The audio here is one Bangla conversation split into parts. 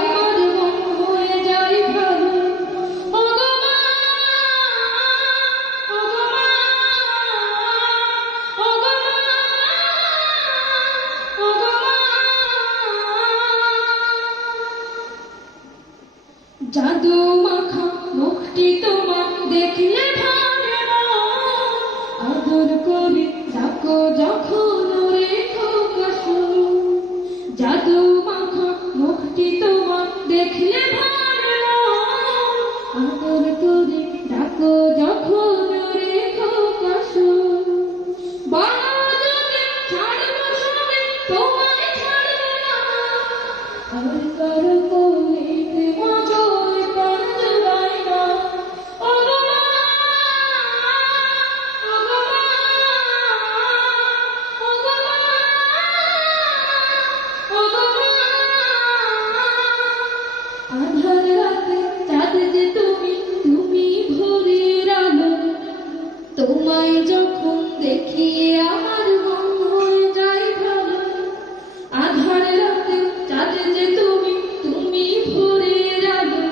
আমার মন হয়ে যায় ভালো। জাদু মাখা মুখটি তোমার দেখলে ভালো, আদর করে ডাকো যখন রেখো কাছো। জাদু মাখা মুখটি তোমার দেখলে ভালো, আদর করে ডাকো যখন রেখো কাছো। বাংলাদেশে ছাড়বো সবে, তোমায় ছাড়বো না, আর কারো কোলেতে মজয় প্রাণ জুড়াই না। ও গো মা, ও গো মা, ও গো মা, ও গো মা। আধার রাতে চাঁদ যে তুমি, তুমি ভোরের আলো, তোমায় যখন দেখি আমার মন হয়ে যায় ভালো। আধার রাতে চাঁদ যে তুমি, তুমি ভোরের আলো,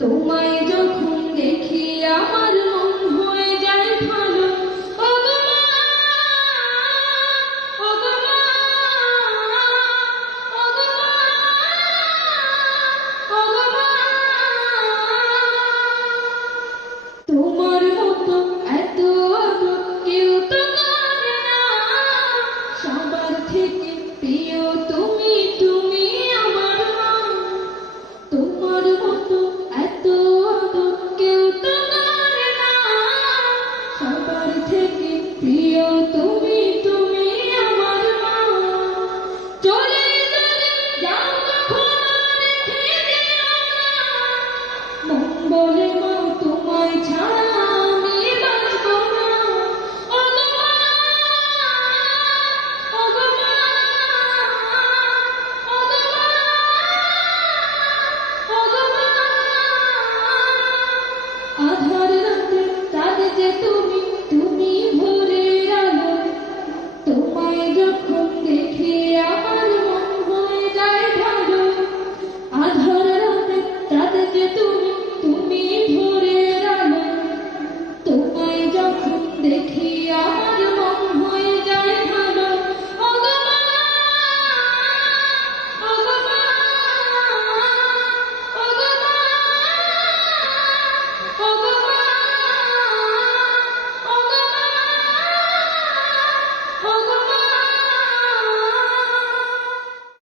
তোমায় যখন দেখি আমার মন হয়ে যায় ভালো। ও গো মা, ও গো মা, ও গো মা, ও গো মা। তোমার মতো এত আদর কেউ তো করে না, সবার থেকে প্রিয় তুমি, তুমি আমার মা। তোমার মতো এত আদর কেউ তো করে না, সবার থেকে প্রিয় তুমি, তুমি আমার মা। চলে চলে যাও যখন রেখে যেও না, মন বলে মা তোমায় ছাড়া আমি বাঁচবো না। ও গো মা, ও গো মা, ও গো মা, ও গো মা। আধার রাতে চাঁদ যে তুমি, তুমি ভোরের আলো, তোমায় যখন দেখি আমার মন হয়ে যায় ভালো। আধার রাতে চাঁদ যে তুমি, তুমি ভোরের আলো, তোমায় যখন দেখি আমার